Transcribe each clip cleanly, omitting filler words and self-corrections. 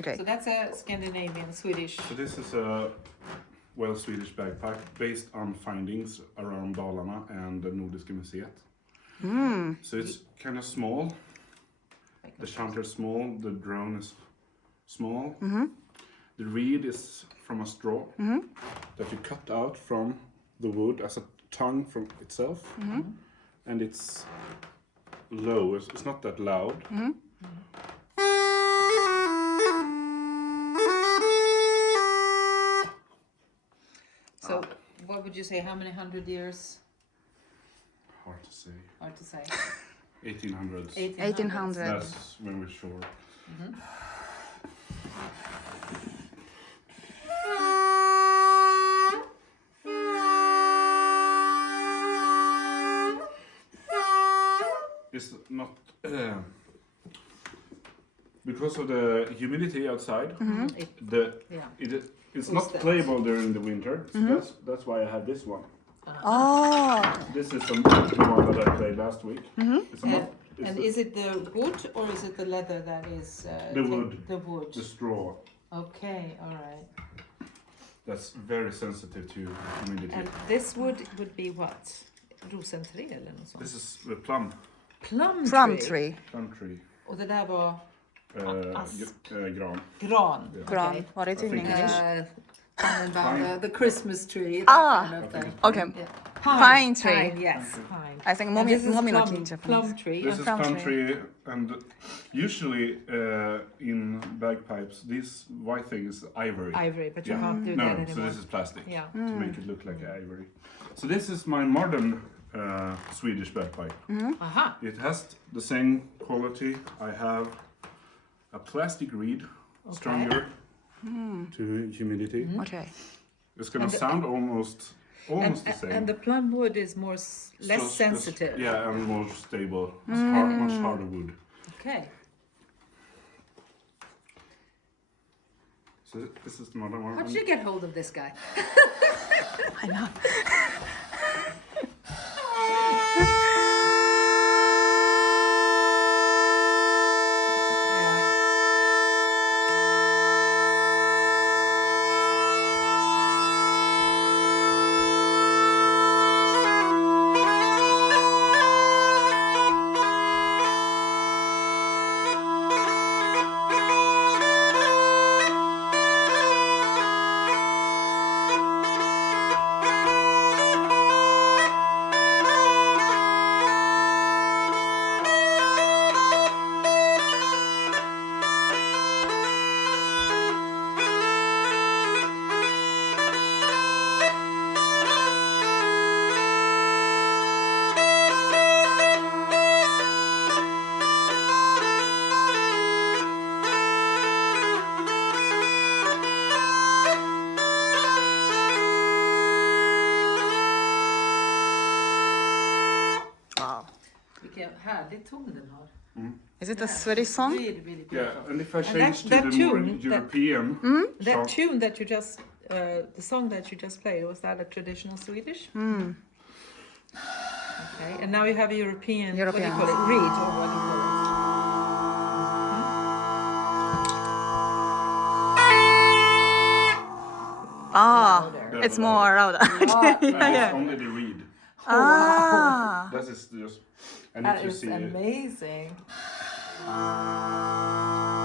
Okay. So that's a Scandinavian Swedish. So this is a Swedish bagpipe based on findings around Dalarna and the Nordiska museet. So it's kind of small. The chanter is small, the drone is small. The reed is from a straw that you cut out from the wood as a tongue from itself. And it's low, it's not that loud. So what would you say, how many 100 years? Hard to say. Hard to say. 1800s. 1800. That's when we're sure. It's not because of the humidity outside. It's not playable during the winter. So that's why I have this one. Oh. This is the one that I played last week. And is it the wood or is it the leather that is the wood? The wood. The straw. Okay, all right. That's very sensitive to humidity. And this wood would be what? Rosentré eller något sånt? This is the plum. Plum tree. Plum tree. Och det där var Gran. gran. Gran. Okay. What is it in English? The Christmas tree. Ah, okay. Yeah. Pine tree. Pine, yes, pine. I think mommy not in Japanese. Plum tree. This is plum tree, and usually in bagpipes, this white thing is ivory. Ivory, but you can't do that anymore. So this is plastic to make it look like ivory. So this is my modern Swedish bagpipe. Aha. It has the same quality. I have a plastic reed, stronger to humidity. Okay. It's gonna sound almost the same. And the plum wood is less sensitive. Yeah, and more stable. It's much harder wood. Okay. So this is the modern one. How did you get hold of this guy? I know. Härlig ton den har. Is it a Swedish song? Really, really beautiful. Yeah, and if I change to the more European that tune that you just, the song that you just played, was that a traditional Swedish? Okay, and now you have a European. What do you call it? Reed, or what do you call it? It's more louder. It's only the reed. That is just. That is amazing.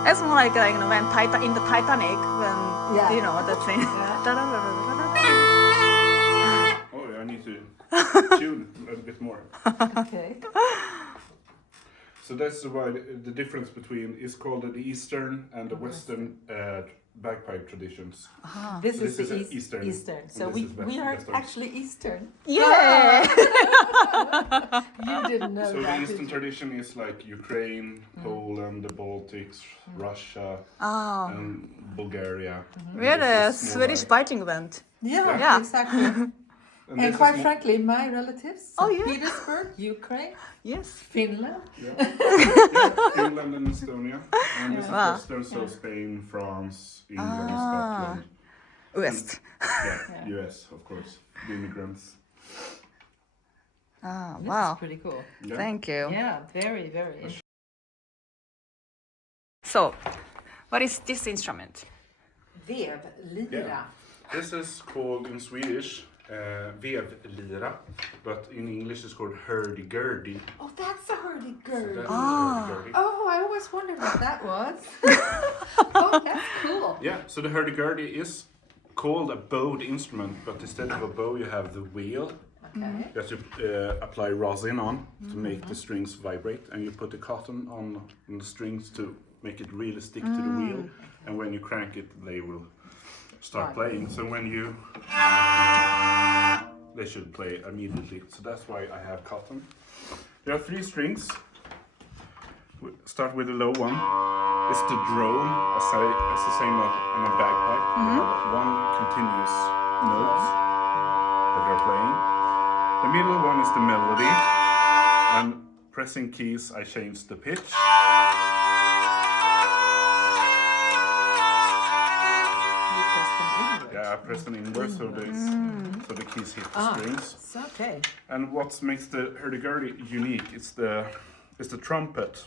It's more like when in the Titanic when you know that thing. Oh, I need to tune a little bit more. Okay. So that's why the difference between is called the Eastern and the Western bagpipe traditions. This So is the Eastern. So we are actually Eastern. Yeah. You didn't know So that. the Eastern tradition is like Ukraine, Poland, the Baltics, Russia, and Bulgaria. We had a Swedish biting event. Yeah, exactly. And quite frankly, my relatives, Oh, yeah. Petersburg, Ukraine, Yes. Finland. Finland and Estonia. And this is Western, so Spain, France, England, Scotland. West. Yeah, US, of course. The immigrants. This Wow. is pretty cool. Thank you. Yeah, very, very. So, What is this instrument? Vevlira. Yeah. This is called in Swedish vevlira, but in English it's called Hurdy-Gurdy. Oh, that's a hurdy-gurdy. That is Hurdy-Gurdy. Oh, I always wondered what that was. Oh, that's cool. Yeah, so the Hurdy-Gurdy is called a bowed instrument, but instead of a bow you have the wheel. Okay. You have to apply rosin on to make the strings vibrate, and you put the cotton on the strings to make it really stick to the wheel. And when you crank it, they will start playing. So when you, they should play immediately. So that's why I have cotton. There are 3 strings. We start with the low one. It's the drone, as the same as on a bagpipe. You have one continuous note that you're playing. The middle one is the melody, and pressing keys I change the pitch. Yeah, I press them inwards so the keys hit the strings. Okay. And what makes the Hurdy-Gurdy unique is the trumpet.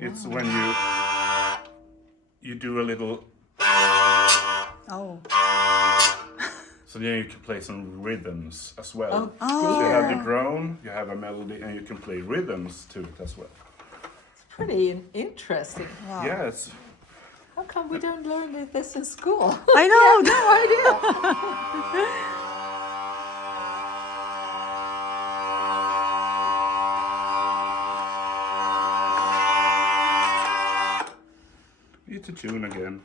It's when you do a little. Oh. So then you can play some rhythms as well. Oh, So you dear. have the drone, you have a melody, and you can play rhythms to it as well. Pretty interesting. Yeah, it's How come we don't learn this in school? I know. No idea. need to tune again.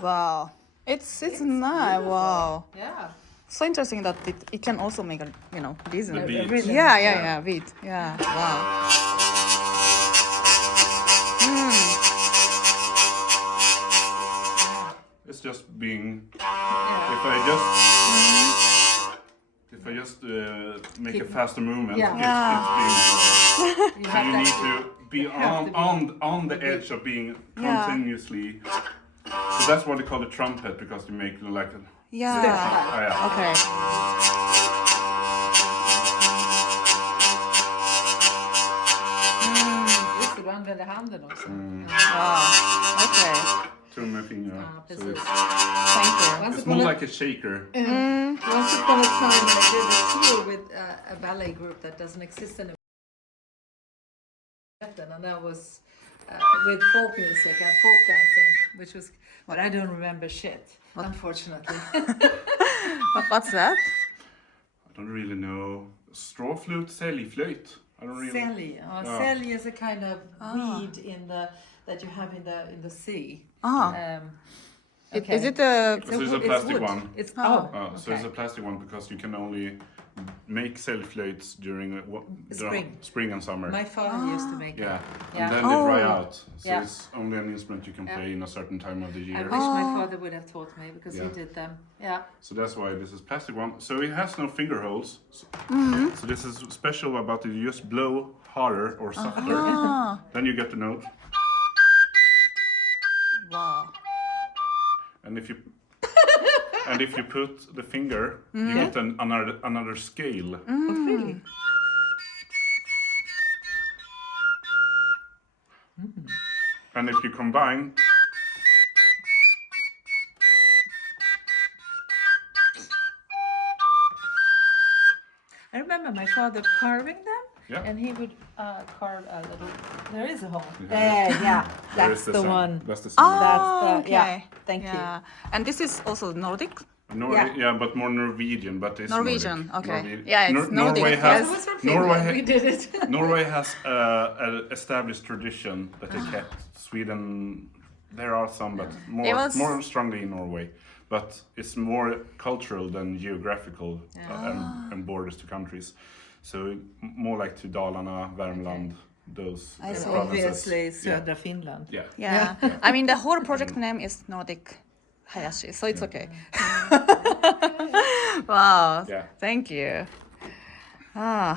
Wow. It's nice. Wow. Yeah. So interesting that it can also make a decent. The beat. rhythm. Yeah, beat. Yeah. Wow. It's just being. Yeah. If I just make a faster movement, Yeah. it's being. You So have you that- need to be have to be on the edge of being continuously. So that's what they call the trumpet, because you make like. Yeah. Oh, yeah. Okay. Just du använder handen också. Wow. Okay. Tummelfinger. Ja, So precis. Thank you. Once it's upon more a- like a shaker. Once upon a time, I did a tour with a ballet group that doesn't exist anymore, and that was with folk music and folk dancing, which was, but I don't remember shit, unfortunately. What's that? I don't really know. Straw flute, sälgflöjt. I don't really. Sälg. Sälg is a kind of weed that you have in the sea. Okay. Is it a? So it's a plastic wood. one. It's So it's a plastic one because you can only make sälgflöjts during spring and summer. My father used to make Yeah, it. and then they dry out. So Yeah. it's only an instrument you can play in a certain time of the I year. wish my father would have taught me because he Yeah. did them. Yeah. So that's why this is plastic one. So it has no finger holes. So this is special about it. You just blow harder or softer. Then you get the note. Wow. And if you put the finger, you get another scale. Oh, really? And if you combine, I remember my father carving them, Yeah. and he would carve a little. There is a hole. Yeah, There that's is the same. one. That's the same. That's the, yeah. okay. Thank you. Yeah. And this is also Nordic? Yeah, but more Norwegian, but it's Norwegian, Nordic. okay. Yeah, it's Nordic, Norway yes. has, What's from Finland? We did it. Norway has an established tradition that they kept. Sweden, there are some, but more strongly in Norway. But it's more cultural than geographical and borders to countries. So more like to Dalarna, Värmland, those provinces. Obviously, södra Finland. Yeah. I mean, the whole project name is Nordic Hayashi, so it's okay. Wow. Yeah. Thank you. Ah.